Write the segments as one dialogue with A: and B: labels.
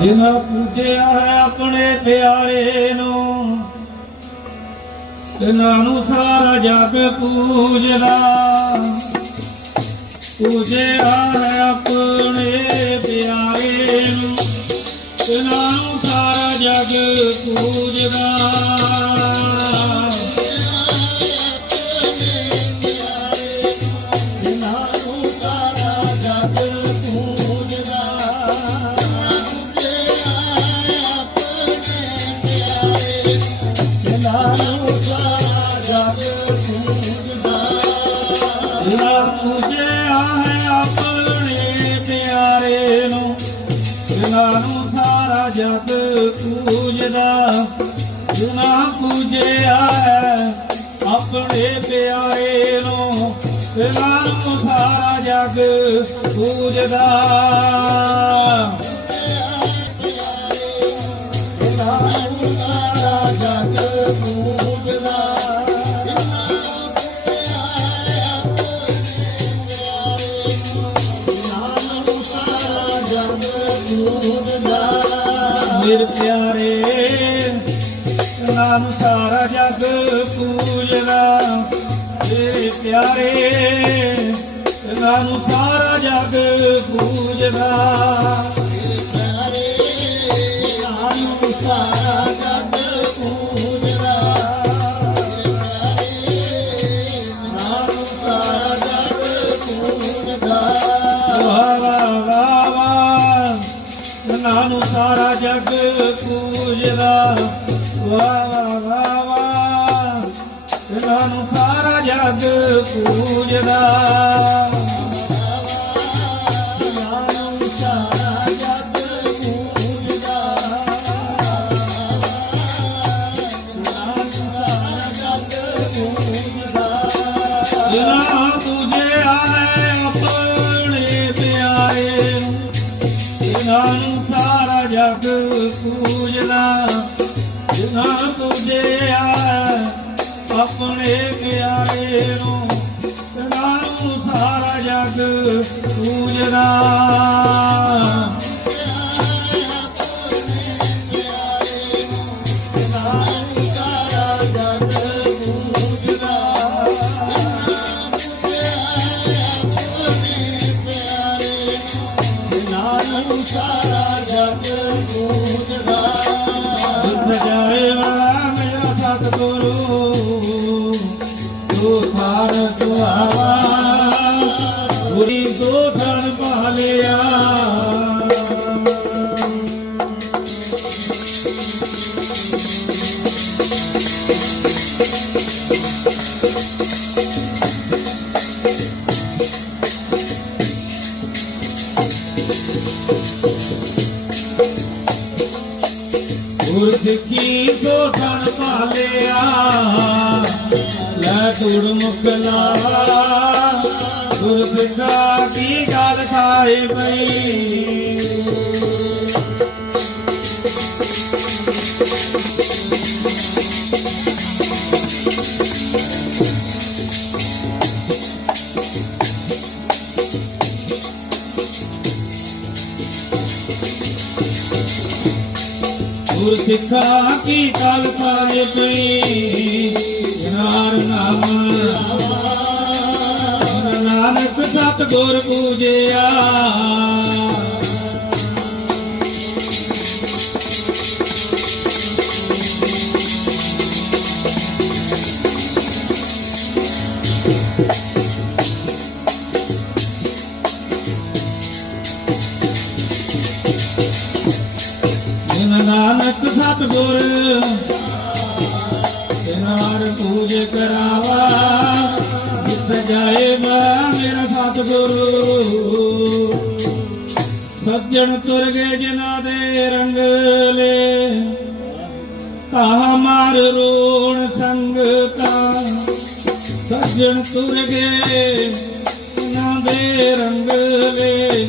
A: ਜਿਨ੍ਹਾਂ ਪੂਜਿਆ ਹੈ ਆਪਣੇ ਪਿਆਰੇ ਨੂੰ ਇਹਨਾਂ ਨੂੰ ਸਾਰਾ ਜਗ ਪੂਜਦਾ। ਪੂਜਿਆ ਹੈ ਆਪਣੇ ਜਿਨ੍ਹਾਂ ਪੂਜਿਆ ਹੈ ਆਪਣੇ ਪਿਆਰੇ ਨੂੰ ਜਿਨ੍ਹਾਂ ਨੂੰ ਸਾਰਾ ਜਗ ਪੂਜਦਾ ਜਿਨ੍ਹਾਂ ਪੂਜਿਆ ਹੈ ਆਪਣੇ ਪਿਆਰੇ ਨੂੰ। ਜਿਨ੍ਹਾਂ ਨੂੰ ਸਾਰਾ ਜਗ ਪੂਜਦਾ। ਪਿਆਰੇ ਨਾਮ ਸਾਰਾ ਜਗ ਪੂਜਦਾ। ਮੇਰੇ ਪਿਆਰੇ ਨਾਮ ਸਾਰਾ ਜਗ ਪੂਜਦਾ। ਵਾਹ ਨਾਮ ਸਾਰਾ ਜਗ ਪੂਜਦਾ। ਵਾਹ ਵਾਹ ਵਾਹ ਵਾਹ। ਨਾਮ ਸਾਰਾ ਜਗ ਪੂਜਦਾ। ਜਿਨ੍ਹਾਂ ਪੂਜਿਆ ਹੈ ਆਪਣੇ ਜਗ ਪੂਜਦਾ ਜਿਨ੍ਹਾਂ ਪੂਜਿਆ ਹੈ ਆਪਣੇ ਪਿਆਰੇ ਨੂੰ ਜਿਨ੍ਹਾਂ ਸਾਰਾ ਜਗ ਪੂਜਨਾ। ਦੁੱਧ ਜਾਏ ਵਾਲਾ ਮੇਰਾ ਸਤਿਗੁਰੂ ਤੂੰ ਥਾਰ ਸੁਹਾਵਾ ਗੁਰੀ ਦੋ ਥਣ ਪਾਲਿਆ ਗੁਰ ਸਿੱਖੀ ਸੋ ਥਣ ਪਾਲਿਆ? ਲੈ ਤੁਰ ਮੁਕਲਾ ਗੁਰ ਸਿੱਖਾ ਕੀ ਗੱਲ ਖਾਏ ਪਈ ਗੁਰ ਸਿੱਖਾ ਕੀ ਕਲ ਪਾਏ ਪਈ। ਨਾਰ ਨਾਮ। ਨਾਨਕ ਸਤ ਗੁਰ ਪੂਜਿਆ। ਸਤ ਗੁਰ ਨਾਰ ਪੂਜ ਕਰਾਵਾ ਜਿਤ ਜਾਏ ਮੈਂ ਮੇਰਾ ਸਤਗੁਰ। ਸੱਜਣ ਤੁਰ ਗਏ ਜਿਨ੍ਹਾਂ ਦੇ ਰੰਗਲੇ ਤਾਹ ਮਾਰ ਰੋਣ ਸੰਗਤਾ। ਸੱਜਣ ਤੁਰ ਗਏ ਜਿਨ੍ਹਾਂ ਦੇ ਰੰਗਲੇ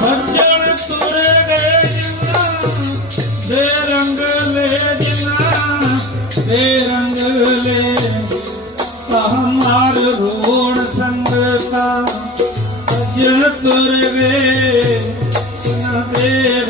A: ਸੱਜਣ ਤੁਰੇ ਦੇ ਜਿੰਨਾ, ਦੇ ਰੰਗ ਲੈ ਜਿੰਨਾ, ਦੇ ਰੰਗ ਲੈ। ਸਹਮਾਰ ਰੋਣ ਸੰਗਤਾ ਸੱਜਣ ਤੁਰੇ ਵੇ ਜਿੰਨਾ ਦੇ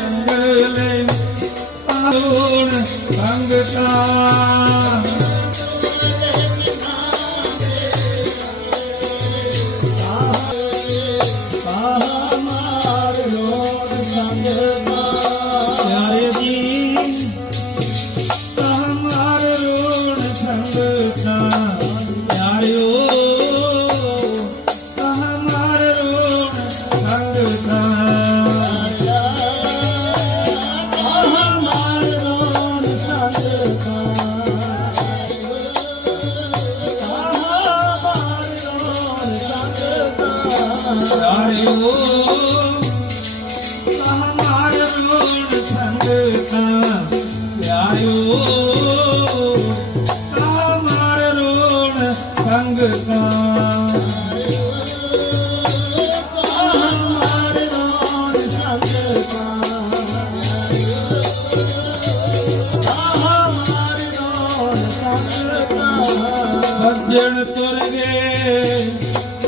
A: ਹਮਾਰ ਰੋਣ ਸੰਗਤਾ ਪਿਆਰਿਓ